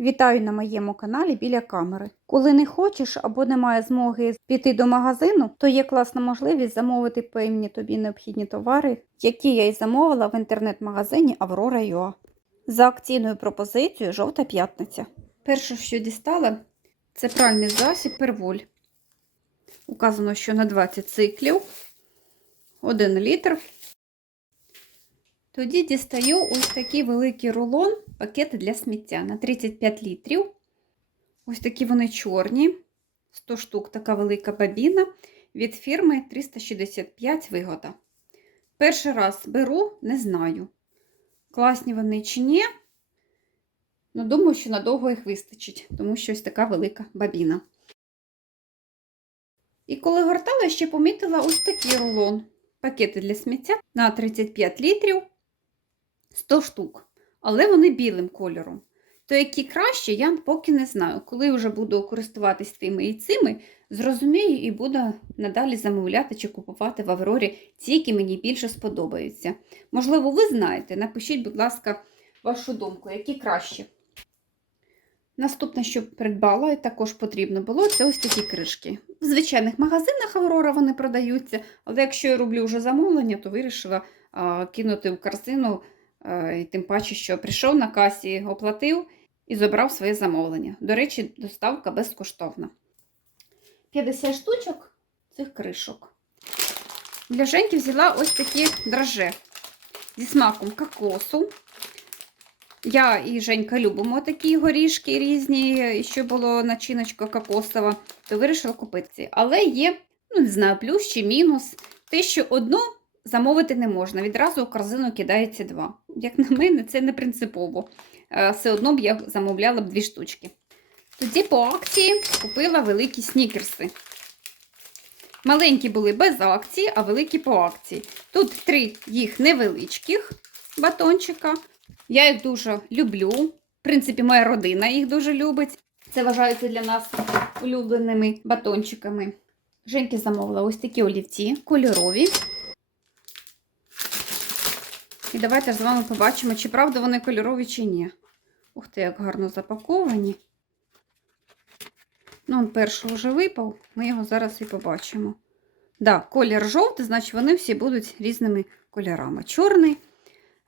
Вітаю на моєму каналі біля камери. Коли не хочеш або немає змоги піти до магазину, то є класна можливість замовити певні тобі необхідні товари, які я й замовила в інтернет-магазині Aurora.ua. За акційною пропозицією жовта п'ятниця. Перше, що дістала, це пральний засіб перволь. Указано, що на 20 циклів, 1 літр. Тоді дістаю ось такий великий рулон, пакети для сміття на 35 літрів. Ось такі вони чорні. 100 штук така велика бабіна від фірми 365 вигода. Перший раз беру, не знаю, класні вони чи ні. Ну, думаю, що надовго їх вистачить, тому що ось така велика бабіна. І коли гортала, ще помітила ось такий рулон. Пакети для сміття на 35 літрів. 100 штук, але вони білим кольором. То які краще, я поки не знаю. Коли вже буду користуватись тими і цими, зрозумію і буду надалі замовляти чи купувати в Аврорі ті, які мені більше сподобаються. Можливо, ви знаєте, напишіть, будь ласка, вашу думку, які краще. Наступне, що придбала, і також потрібно було, це ось такі кришки. В звичайних магазинах Аврора вони продаються, але якщо я роблю вже замовлення, то вирішила а, кинути в корзину. І тим паче, що прийшов на касі, оплатив і забрав своє замовлення. До речі, доставка безкоштовна. 50 штучок цих кришок. Для Женьки взяла ось такі драже зі смаком кокосу. Я і Женька любимо такі горішки різні, і що було начиночка кокосова, то вирішила купити. Але є, ну не знаю, плюс чи мінус. Те, що одну замовити не можна. Відразу у корзину кидається два. Як на мене, це не принципово. Е, Все одно б я замовляла б дві штучки. Тоді по акції купила великі снікерси. Маленькі були без акції, а великі по акції. Тут три їх невеличких батончика. Я їх дуже люблю. В принципі, моя родина їх дуже любить. Це вважається для нас улюбленими батончиками. Женьки замовила ось такі олівці, кольорові. І давайте з вами побачимо, чи правда вони кольорові, чи ні. Ух ти, як гарно запаковані. Ну, перший вже випав, ми його зараз і побачимо. Да, колір жовтий, значить, вони всі будуть різними кольорами. Чорний.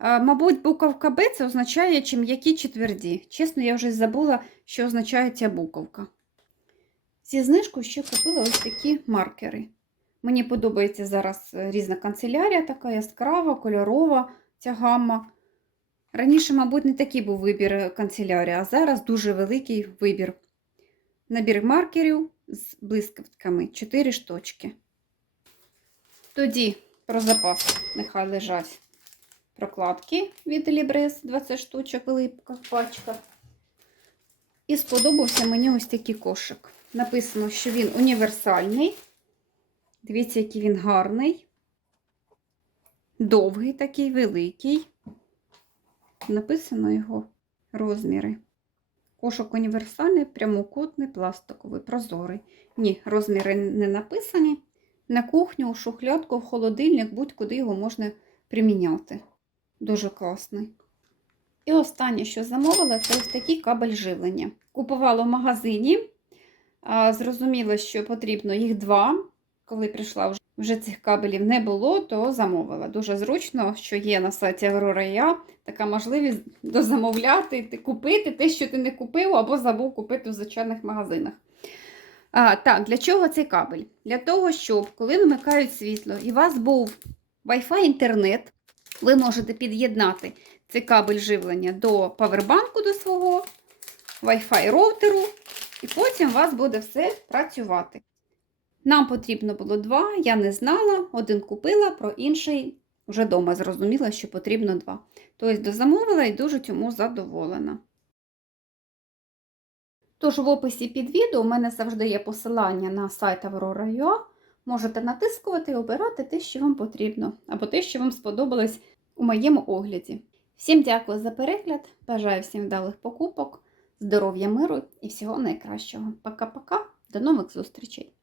Мабуть, буковка Б це означає, чи м'які чи тверді. Чесно, я вже забула, що означає ця буковка. Зі знижкою ще купила ось такі маркери. Мені подобається зараз різна канцелярія, така яскрава, кольорова ця гамма. Раніше, мабуть, не такий був вибір канцелярії, а зараз дуже великий вибір. Набір маркерів з блискавками 4 штучки. Тоді про запас нехай лежать прокладки від Лібрес 20 штучок, велика пачка. І сподобався мені ось такий кошик. Написано, що він універсальний. Дивіться, який він гарний. Довгий такий, великий. Написано його розміри. Кошик універсальний, прямокутний, пластиковий, прозорий. Ні, розміри не написані. На кухню, у шухлядку, в холодильник, будь-куди його можна приміняти. Дуже класний. І останнє, що замовила, це ось такий кабель живлення. Купувала в магазині. Зрозуміла, що потрібно їх два. Коли прийшла вже вже цих кабелів не було, то замовила. Дуже зручно, що є на сайті Aurora.ua така можливість дозамовляти, купити те, що ти не купив, або забув купити в звичайних магазинах. А, Так, для чого цей кабель? Для того, щоб коли вимикають світло і у вас був Wi-Fi інтернет, ви можете під'єднати цей кабель живлення до павербанку до свого Wi-Fi роутеру, і потім у вас буде все працювати. Нам потрібно було два, я не знала, один купила, про інший вже вдома зрозуміла, що потрібно два. Тобто дозамовила і дуже цьому задоволена. Тож в описі під відео у мене завжди є посилання на сайт Aurora.ua. Можете натискувати і обирати те, що вам потрібно, або те, що вам сподобалось у моєму огляді. Всім дякую за перегляд, бажаю всім вдалих покупок, здоров'я, миру і всього найкращого. Пока-пока, до нових зустрічей!